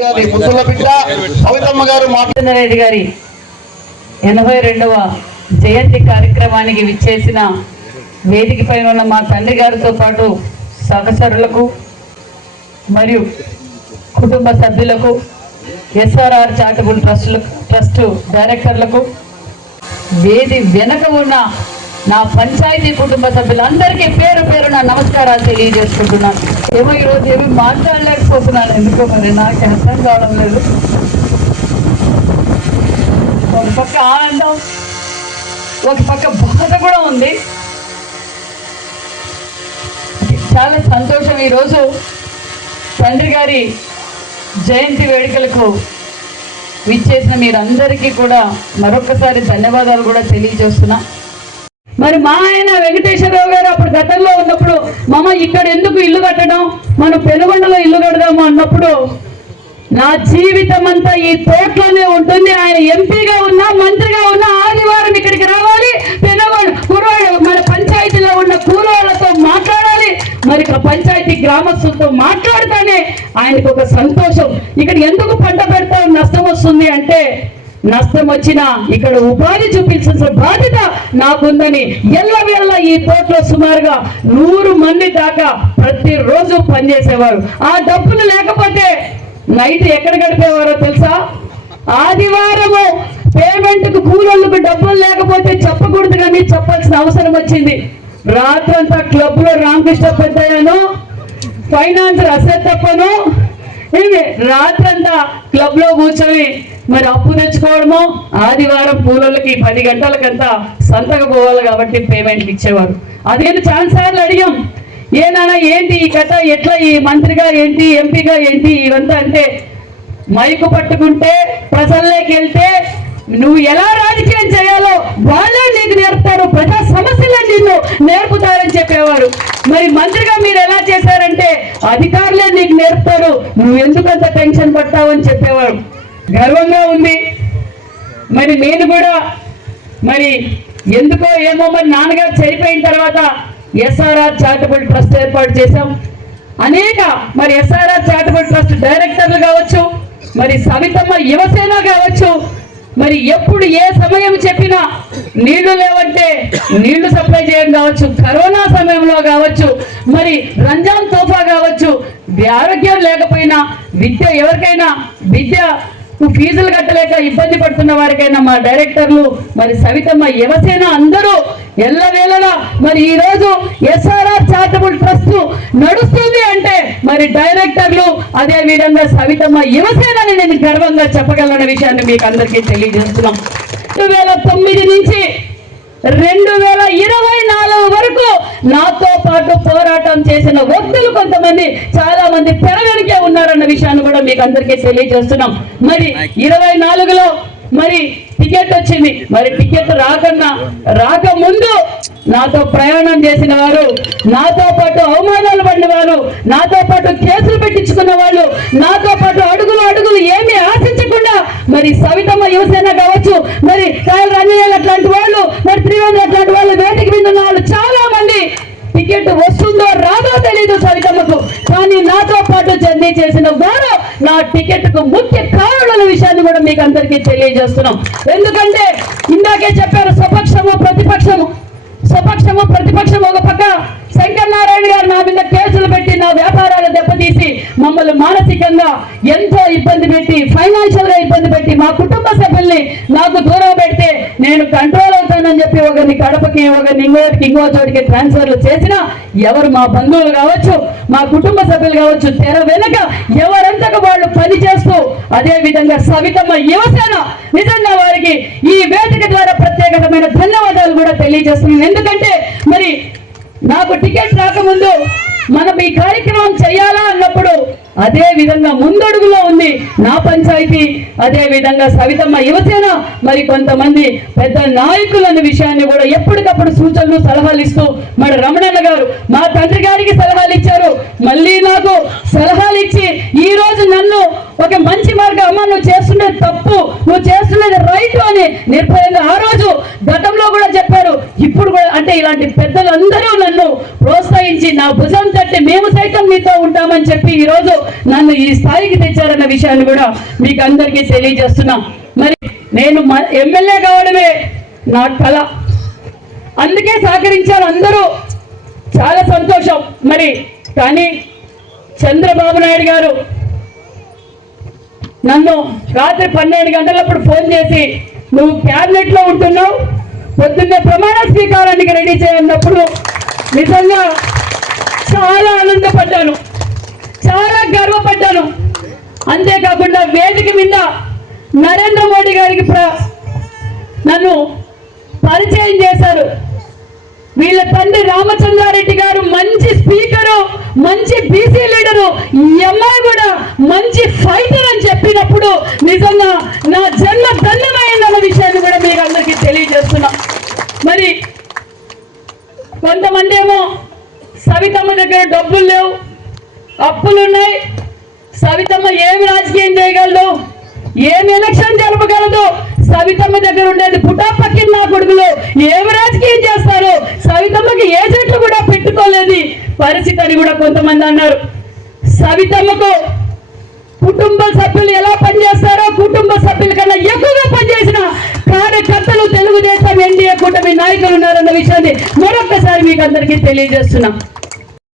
గారి బిడ్డ గారు రెడ్డి గారి ఎనభై రెండవ జయంతి కార్యక్రమానికి విచ్చేసిన వేదిక పైన ఉన్న మా తండ్రి గారితో పాటు సహచరులకు మరియు కుటుంబ సభ్యులకు ఎస్ఆర్ఆర్ చారిటబుల్ ట్రస్ట్ ట్రస్ట్ డైరెక్టర్లకు వేది వెనక ఉన్న నా పంచాయతీ కుటుంబ సభ్యులందరికీ పేరు పేరు నా నమస్కారాలు తెలియజేసుకుంటున్నాను. ఏమో ఈరోజు ఏమీ మాట్లాడలేకపోతున్నాను. ఎందుకో మరి నాకు అర్థం కావడం లేదు. ఒక పక్క ఆనందం ఒక పక్క బాధ కూడా ఉంది. చాలా సంతోషం ఈరోజు తండ్రి గారి జయంతి వేడుకలకు విచ్చేసిన మీరందరికీ కూడా మరొకసారి ధన్యవాదాలు కూడా తెలియజేస్తున్నా. మరి మా ఆయన వెంకటేశ్వరరావు గారు అప్పుడు గతంలో ఉన్నప్పుడు మామ ఇక్కడ ఎందుకు ఇల్లు కట్టడం? మనం పెనుగొండలో ఇల్లు కడదాము అన్నప్పుడు నా జీవితం అంతా ఈ తోటలోనే ఉంటుంది. ఆయన ఎంపీగా ఉన్నా మంత్రిగా ఉన్నా ఆదివారం ఇక్కడికి రావాలి. పెనుగొండ కుర్రాడు మన పంచాయతీలో ఉన్న కూలోళ్ళతో మాట్లాడాలి. మరి పంచాయతీ గ్రామస్తులతో మాట్లాడుతానే ఆయనకు ఒక సంతోషం. ఇక్కడ ఎందుకు పంట పెడతాం నష్టం వస్తుంది అంటే నష్టం వచ్చినా ఇక్కడ ఉపాధి చూపించాల్సిన బాధ్యత నాకుందని ఎల్లవేళ ఈ తోటలో సుమారుగా నూరు మంది దాకా ప్రతిరోజు పనిచేసేవారు. ఆ డబ్బులు లేకపోతే నైట్ ఎక్కడ గడిపేవారో తెలుసా? ఆదివారము పేమెంట్కు కూలోళ్ళకు డబ్బులు లేకపోతే చెప్పకూడదు కానీ చెప్పాల్సిన అవసరం వచ్చింది. రాత్రంతా క్లబ్లో రామకృష్ణ పెద్దయ్యను ఫైనాన్స్ అసెత్తప్పను రాత్రంతా క్లబ్లో కూర్చొని మరి అప్పు తెచ్చుకోవడమో ఆదివారం పూలకి పది గంటలకంతా సంతకు పోవాలి కాబట్టి పేమెంట్లు ఇచ్చేవారు. అదేంటి చాలా సార్లు అడిగాం ఏనానా ఏంటి ఈ కథ? ఎట్లా ఈ మంత్రిగా ఏంటి ఎంపీగా ఏంటి? ఇవంతా అంటే మైకు పట్టుకుంటే ప్రజల్లోకి వెళ్తే నువ్వు ఎలా రాజకీయం చేయాలో వాళ్ళే నీకు నేర్పుతారు. ప్రజా సమస్యలే నిన్ను నేర్పుతారని చెప్పేవారు. మరి మంత్రిగా మీరు ఎలా చేశారంటే అధికారులే నీకు నేర్పుతారు. నువ్వు ఎందుకంత టెన్షన్ పడతావని చెప్పేవారు. గర్వంగా ఉంది. మరి నేను కూడా మరి ఎందుకో ఏమో మరి నాన్నగారు చనిపోయిన తర్వాత ఎస్ఆర్ఆర్ చారిటబుల్ ట్రస్ట్ ఏర్పాటు చేశాం. అనేక మరి ఎస్ఆర్ఆర్ చారిటబుల్ ట్రస్ట్ డైరెక్టర్లు కావచ్చు మరి సవితమ్మ యువసేన కావచ్చు మరి ఎప్పుడు ఏ సమయం చెప్పినా నీళ్ళు లేవంటే నీళ్ళు సప్లై చేయడం కావచ్చు కరోనా సమయంలో కావచ్చు మరి రంజాన్ తోఫా కావచ్చు ఆరోగ్యం లేకపోయినా విద్య ఎవరికైనా విద్య ఫీజులు కట్టలేక ఇబ్బంది పడుతున్న వారికైనా మా డైరెక్టర్లు మరి సవితమ్మ యువసేన అందరూ ఎల్లవేళలా మరి ఈ రోజు ఎస్ఆర్ఆర్ చారిటబుల్ ట్రస్ట్ నడుస్తుంది అంటే మరి డైరెక్టర్లు అదే విధంగా సవితమ్మ యువసేనని నేను గర్వంగా చెప్పగలన విషయాన్ని మీకు అందరికీ తెలియజేస్తున్నాం. రెండు వేల తొమ్మిది నుంచి రెండు వేల ఇరవై నాలుగు వరకు నాతో పాటు పోరాటం చేసిన వ్యక్తులు కొంతమంది చాలా మంది పెరగ వెనుకే ఉన్నారన్న విషయాన్ని కూడా మీకు అందరికీ తెలియజేస్తున్నాం. మరి ఇరవై నాలుగులో మరి టికెట్ వచ్చింది. మరి టికెట్ రాకన్నా రాకముందు నాతో ప్రయాణం చేసిన వారు నాతో పాటు అవమానాలు పడిన వారు నాతో పాటు కేసులు పెట్టించుకున్న వాళ్ళు నాతో పాటు అడుగులు అడుగులు ఏమీ ఆశించకుండా మరి సవితమ్మ యువసేన కావచ్చు మరి కాయల రంజనేయులు అట్లాంటి వాళ్ళు మరి త్రివేంద్ర అట్లాంటి వాళ్ళు వేదిక మీద ఉన్న వాళ్ళు చాలా మంది టికెట్ వస్తుందో రాదో తెలియదు సవితమ్మకు. కానీ నాతో పాటు జర్నీ చేసిన వారు నా టికెట్కు ముఖ్య కారణాల విషయాన్ని కూడా మీకు అందరికీ తెలియజేస్తున్నాం. ఎందుకంటే ఇందాకే చెప్పారు స్వపక్షము ప్రతిపక్షము. స్వపక్షము ప్రతిపక్షం ఒక పక్క. శంకర్ నారాయణ గారు నా మీద కేసులు పెట్టి నా వ్యాపారాలు దెబ్బతీసి మమ్మల్ని మానసికంగా ఎంతో ఇబ్బంది పెట్టి ఫైనాన్షియల్గా పెట్టి మా కుటుంబ సభ్యుల్ని నాకు దూరం పెడితే నేను కంట్రోల్ అవుతానని చెప్పి ఒకరిని కడపకి ఒకరిని ఇంకోటికి ఇంకో చోటికి ట్రాన్స్ఫర్లు చేసినా ఎవరు మా బంధువులు కావచ్చు మా కుటుంబ సభ్యులు కావచ్చు తెర వెనక ఎవరంతకు వాళ్ళు పని చేస్తూ అదే విధంగా సవితమ్మ యువసేన నిజంగా వారికి ఈ వేదిక ద్వారా ప్రత్యేకమైన ధన్యవాదాలు కూడా తెలియజేస్తున్నాను. ఎందుకంటే మరి నాకు టికెట్ రాకముందు మనం ఈ కార్యక్రమం చేయాలా అన్నప్పుడు అదే విధంగా ముందడుగులో ఉంది నా పంచాయతీ అదే విధంగా సవితమ్మ యువసేన మరి కొంతమంది పెద్ద నాయకులన్న విషయాన్ని కూడా ఎప్పటికప్పుడు సూచనలు సలహాలు ఇస్తూ మరి రమణన్న గారు మా తండ్రి గారికి సలహాలు ఇచ్చారు. మళ్ళీ నాకు సలహాలు ఇచ్చి ఈ రోజు నన్ను ఒక మంచి మార్గం అమ్మ నువ్వు చేస్తున్నది తప్పు నువ్వు చేస్తున్నది రైట్ అని నిర్భయంగా ఆ రోజు గతంలో కూడా ఇప్పుడు కూడా అంటే ఇలాంటి పెద్దలందరూ నన్ను ప్రోత్సహించి నా భుజం తట్టి మేము సైతం మీతో ఉంటామని చెప్పి ఈరోజు నన్ను ఈ స్థాయికి తెచ్చారన్న విషయాన్ని కూడా మీకు అందరికీ తెలియజేస్తున్నా. మరి నేను ఎమ్మెల్యే కావడమే నా కళ. అందుకే సహకరించారు అందరూ. చాలా సంతోషం. మరి కానీ చంద్రబాబు నాయుడు గారు నన్ను రాత్రి పన్నెండు గంటలప్పుడు ఫోన్ చేసి నువ్వు క్యాబినెట్లో ఉంటున్నావు? పొద్దున్నే ప్రమాణ స్వీకారానికి రెడీ చేయన్నప్పుడు నిజంగా చాలా ఆనందపడ్డాను. చాలా గర్వపడ్డాను. అంతేకాకుండా వేదిక మీద నరేంద్ర మోడీ గారికి ప్ర- నన్ను పరిచయం చేశారు. వీళ్ళ తండ్రి రామచంద్రారెడ్డి గారు మంచి స్పీకరు మంచి బీసీ లీడరు ఎంఐ అమ్మాయి కూడా మంచి ఫైటర్ అని చెప్పినప్పుడు నిజంగా నా జన్మ ధన్యమైందన్న విషయాన్ని కూడా మీకు అందరికీ తెలియజేస్తున్నాను మరి కొంతమంది ఏమో సవితమ్మ దగ్గర డబ్బులు లేవు అప్పులున్నాయి సవితమ్మ ఏమి రాజకీయం చేయగలదు? ఏమి ఎలక్షన్ జరపగలదు? సవితమ్మ దగ్గర ఉండేది పుటా పక్కిన నా కొడుకులు. ఏమి రాజకీయం చేస్తారు? సవితమ్మకి ఏజెంట్లు కూడా పెట్టుకోలేదు. పరిస్థితి అని కూడా కొంతమంది అన్నారు. సవితమ్మకు కుటుంబ సభ్యులు ఎలా పనిచేస్తారో కుటుంబ సభ్యుల కన్నా ఎక్కువగా పనిచేసిన కార్యకర్తలు తెలుగుదేశం ఎన్డీఏ కూటమి నాయకులు ఉన్నారన్న విషయాన్ని మరొకసారి మీకు అందరికీ తెలియజేస్తున్నాం.